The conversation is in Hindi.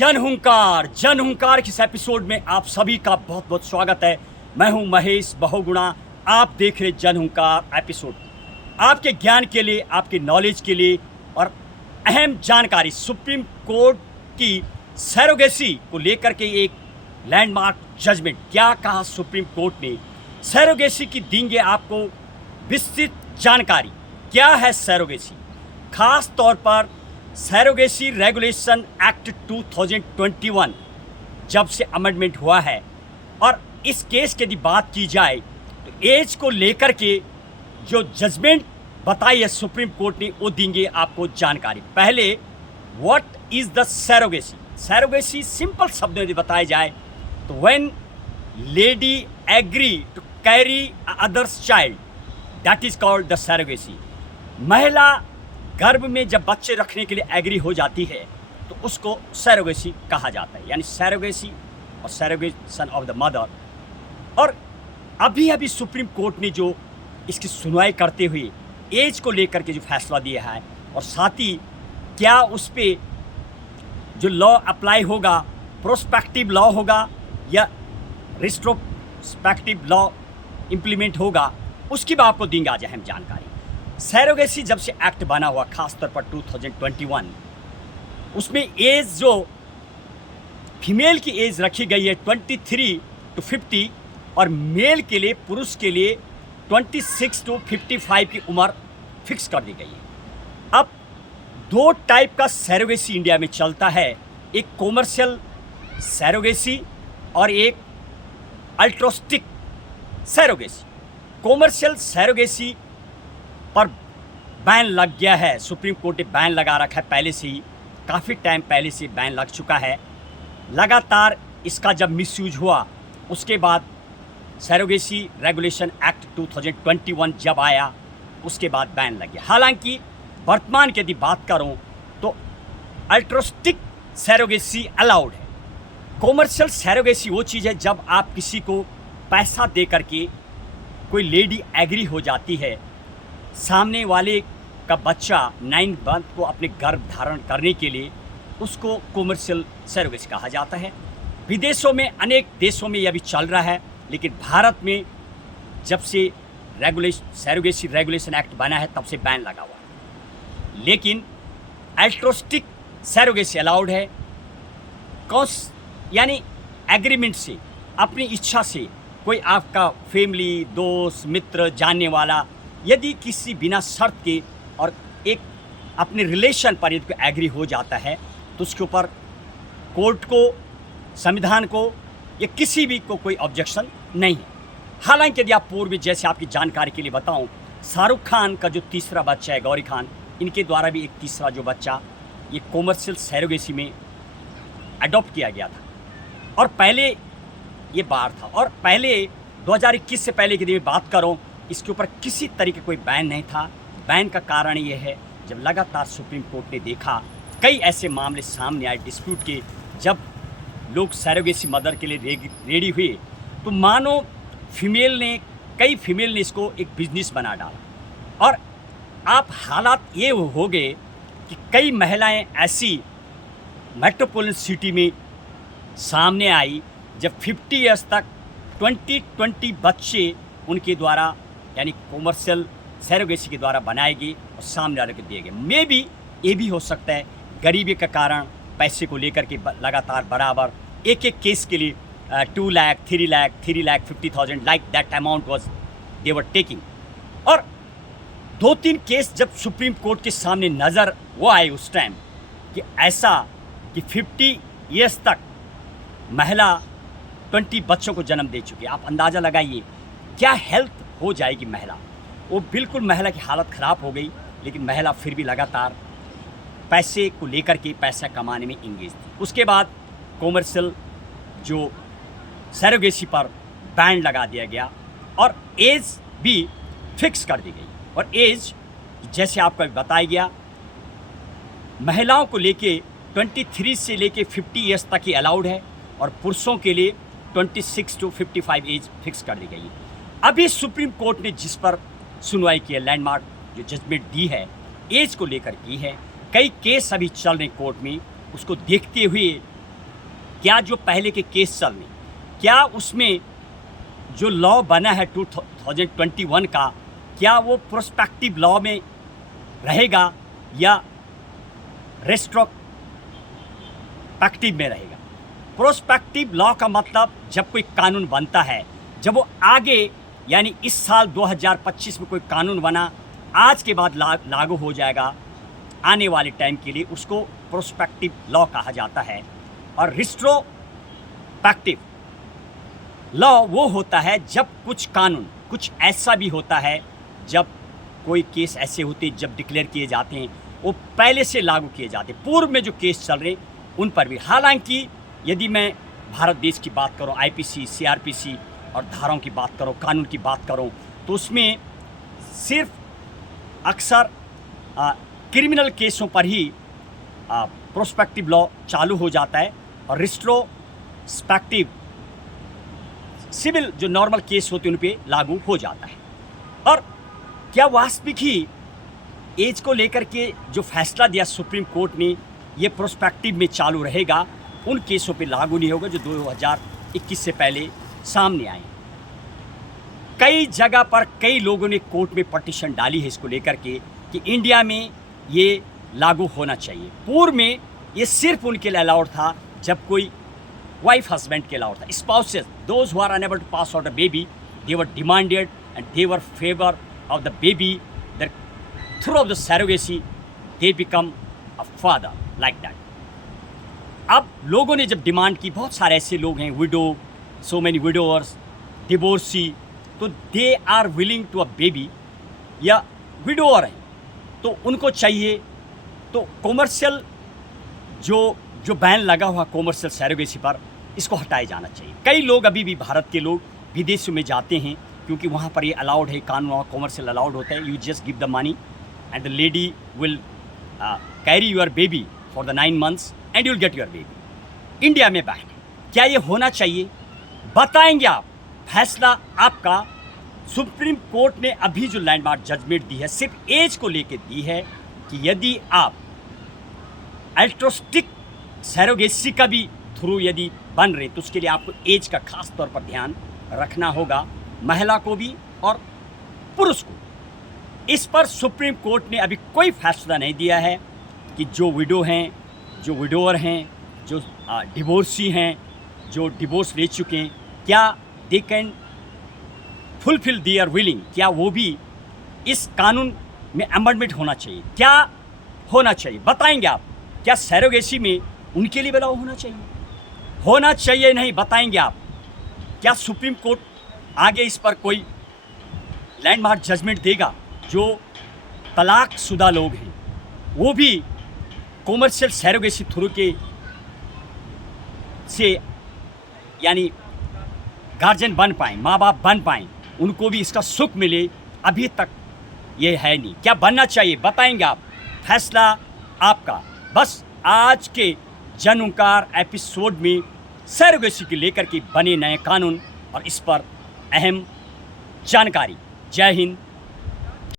जन हुंकार किस एपिसोड में आप सभी का बहुत बहुत स्वागत है। मैं हूं महेश बहुगुणा। आप देख रहे जन हुंकार एपिसोड। आपके ज्ञान के लिए, आपके नॉलेज के लिए और अहम जानकारी सुप्रीम कोर्ट की सैरोगेसी को लेकर के एक लैंडमार्क जजमेंट। क्या कहा सुप्रीम कोर्ट ने? सैरोगेसी की देंगे आपको विस्तृत जानकारी। क्या है सैरोगेसी? खास तौर पर सैरोगेसी रेगुलेशन एक्ट 2021 जब से अमेंडमेंट हुआ है, और इस केस की यदि बात की जाए तो एज को लेकर के जो जजमेंट बताई है सुप्रीम कोर्ट ने, वो देंगे आपको जानकारी। पहले what is the surrogacy? Surrogacy simple शब्दों में यदि बताया जाए तो when lady agree to carry others child, that is called the surrogacy. महिला गर्भ में जब बच्चे रखने के लिए एग्री हो जाती है तो उसको सैरोगेसी कहा जाता है, यानी सैरोगेसी और सैरोगेशन ऑफ द मदर। और अभी अभी सुप्रीम कोर्ट ने जो इसकी सुनवाई करते हुए एज को लेकर के जो फैसला दिया है, और साथ ही क्या उस पर जो लॉ अप्लाई होगा, प्रोस्पेक्टिव लॉ होगा या रिस्ट्रोस्पेक्टिव लॉ इम्प्लीमेंट होगा, उसकी भी आपको देंगे आज अहम जानकारी। सैरोगेसी जब से एक्ट बना हुआ खास तौर पर 2021, उसमें एज जो फीमेल की एज रखी गई है 23 to 50, और मेल के लिए, पुरुष के लिए 26 to 55 की उम्र फिक्स कर दी गई है। अब दो टाइप का सैरोगेसी इंडिया में चलता है, एक कॉमर्शियल सैरोगेसी और एक अल्ट्रोस्टिक सैरोगेसी। कॉमर्शियल सैरोगेसी पर बैन लग गया है, सुप्रीम कोर्ट ने बैन लगा रखा है पहले से ही, काफ़ी टाइम पहले से बैन लग चुका है। लगातार इसका जब मिसयूज हुआ उसके बाद सैरोगेसी रेगुलेशन एक्ट 2021 जब आया उसके बाद बैन लग गया। हालांकि वर्तमान की यदि बात करूं तो अल्ट्रोस्टिक सैरोगेसी अलाउड है। कॉमर्शियल सैरोगेसी वो चीज़ है जब आप किसी को पैसा दे करके कोई लेडी एग्री हो जाती है, सामने वाले का बच्चा 9 मंथ को अपने गर्भ धारण करने के लिए, उसको कॉमर्शियल सैरोगेसी कहा जाता है। विदेशों में, अनेक देशों में यह भी चल रहा है, लेकिन भारत में जब से सैरोगेसी रेगुलेशन एक्ट बना है तब से बैन लगा हुआ है। लेकिन अल्ट्रोस्टिक सैरोगेसी अलाउड है। यानी एग्रीमेंट से, अपनी इच्छा से कोई आपका फैमिली, दोस्त, मित्र, जानने वाला यदि किसी बिना शर्त के और एक अपने रिलेशन पर यदि एग्री हो जाता है तो उसके ऊपर कोर्ट को, संविधान को या किसी भी को कोई ऑब्जेक्शन नहीं है। हालांकि यदि आप पूर्व, जैसे आपकी जानकारी के लिए बताऊं, शाहरुख खान का जो तीसरा बच्चा है, गौरी खान, इनके द्वारा भी एक तीसरा जो बच्चा ये कॉमर्शियल सैरोगेसी में अडॉप्ट किया गया था, और पहले ये बार था। और पहले 2021 से पहले की यदि बात करूँ, इसके ऊपर किसी तरीके कोई बैन नहीं था। बैन का कारण ये है, जब लगातार सुप्रीम कोर्ट ने देखा कई ऐसे मामले सामने आए डिस्प्यूट के, जब लोग सैरोगेसी मदर के लिए रेडी हुए तो मानो कई फीमेल ने इसको एक बिजनेस बना डाला। और आप हालात ये हो गए कि कई महिलाएं ऐसी मेट्रोपोलिटन सिटी में सामने आई जब 50 ईयर्स तक 20 बच्चे उनके द्वारा, यानी कॉमर्शियल सैरोगेसी के द्वारा बनाए गए और सामने वाले को दिए गए। मे भी ये भी हो सकता है गरीबी के कारण, पैसे को लेकर के लगातार बराबर एक केस के लिए 2 lakh, 3 lakh, 3,50,000 like that amount was they were taking. और 2-3 केस जब सुप्रीम कोर्ट के सामने नज़र वो आए उस टाइम कि ऐसा कि 50 ईयर्स तक महिला 20 बच्चों को जन्म दे चुकी है। आप अंदाज़ा लगाइए क्या हेल्थ हो जाएगी महिला। वो बिल्कुल महिला की हालत ख़राब हो गई, लेकिन महिला फिर भी लगातार पैसे को लेकर के पैसा कमाने में इंगेज थी। उसके बाद कॉमर्शियल जो सैरोगेसी पर बैन लगा दिया गया और एज भी फिक्स कर दी गई। और एज जैसे आपको बताया गया, महिलाओं को लेके 23 से लेके 50 ईयर्स तक ही अलाउड है, और पुरुषों के लिए 26 to 55 एज फिक्स कर दी गई है। अभी सुप्रीम कोर्ट ने जिस पर सुनवाई की है, लैंडमार्क जो जजमेंट दी है, एज को लेकर की है। कई केस अभी चल रहे कोर्ट में, उसको देखते हुए क्या जो पहले के केस चल रहे, क्या उसमें जो लॉ बना है 2021 का, क्या वो प्रोस्पेक्टिव लॉ में रहेगा या रेस्ट्रोस्पेक्टिव में रहेगा? प्रोस्पेक्टिव लॉ का मतलब जब कोई कानून बनता है, जब वो आगे यानी इस साल 2025 में कोई कानून बना, आज के बाद लागू हो जाएगा आने वाले टाइम के लिए, उसको प्रोस्पेक्टिव लॉ कहा जाता है। और रिस्ट्रोस्पेक्टिव लॉ वो होता है जब कुछ कानून, कुछ ऐसा भी होता है जब कोई केस ऐसे होते जब डिक्लेयर किए जाते हैं वो पहले से लागू किए जाते हैं, पूर्व में जो केस चल रहे उन पर भी। हालांकि यदि मैं भारत देश की बात करूं, आईपीसी, सीआरपीसी और धाराओं की बात करूं, कानून की बात करूं, तो उसमें सिर्फ अक्सर क्रिमिनल केसों पर ही प्रोस्पेक्टिव लॉ चालू हो जाता है और रिस्ट्रोस्पेक्टिव सिविल जो नॉर्मल केस होते हैं उन पे लागू हो जाता है। और क्या वास्तविक ही एज को लेकर के जो फैसला दिया सुप्रीम कोर्ट ने, ये प्रोस्पेक्टिव में चालू रहेगा, उन केसों पे लागू नहीं होगा जो 2021 से पहले सामने आए। कई जगह पर कई लोगों ने कोर्ट में पटिशन डाली है इसको लेकर के कि इंडिया में ये लागू होना चाहिए। पूर्व में ये सिर्फ उनके लिए अलाउड था जब कोई वाइफ हस्बैंड के अलाउड था। Spouses, those who are unable to pass out a baby, they were demanded and they were favour of the baby, that through of the surrogacy they become a father, like that. अब लोगों ने जब डिमांड की, बहुत सारे ऐसे लोग हैं, widow, so many widowers, divorcee, तो they are willing to a baby या विडोअर हैं तो उनको चाहिए, तो कॉमर्शियल जो बैन लगा हुआ कॉमर्शियल सरोगेसी पर, इसको हटाया जाना चाहिए। कई लोग अभी भी, भारत के लोग विदेशों में जाते हैं क्योंकि वहाँ पर ये अलाउड है, कानून वहाँ कॉमर्शियल अलाउड होता है। You just give the money and the lady will carry your baby for the 9 months and you will get your baby. India में बैन है, क्या ये होना चाहिए? बताएंगे आप, फैसला आपका। सुप्रीम कोर्ट ने अभी जो लैंडमार्क जजमेंट दी है सिर्फ एज को लेकर दी है कि यदि आप अल्ट्रोस्टिक सरोगेसी का भी थ्रू यदि बन रहे तो उसके लिए आपको एज का खास तौर पर ध्यान रखना होगा, महिला को भी और पुरुष को। इस पर सुप्रीम कोर्ट ने अभी कोई फैसला नहीं दिया है कि जो विडो हैं, जो विडोअर हैं, जो डिवोर्सी हैं, जो डिवोर्स ले चुके हैं, क्या they can fulfil there willing, क्या वो भी इस कानून में अमेंडमेंट होना चाहिए? क्या होना चाहिए बताएंगे आप? क्या सरोगेसी में उनके लिए अलाउ होना चाहिए नहीं, बताएंगे आप? क्या सुप्रीम कोर्ट आगे इस पर कोई लैंडमार्क जजमेंट देगा? जो तलाकशुदा लोग हैं वो भी कॉमर्शियल सरोगेसी थ्रू के से यानी गार्जियन बन पाएँ, माँ बाप बन पाएँ, उनको भी इसका सुख मिले, अभी तक ये है नहीं। क्या बनना चाहिए बताएंगे आप? फैसला आपका। बस आज के जन ओंकार एपिसोड में सरोगेसी को लेकर के बने नए कानून और इस पर अहम जानकारी। जय हिंद,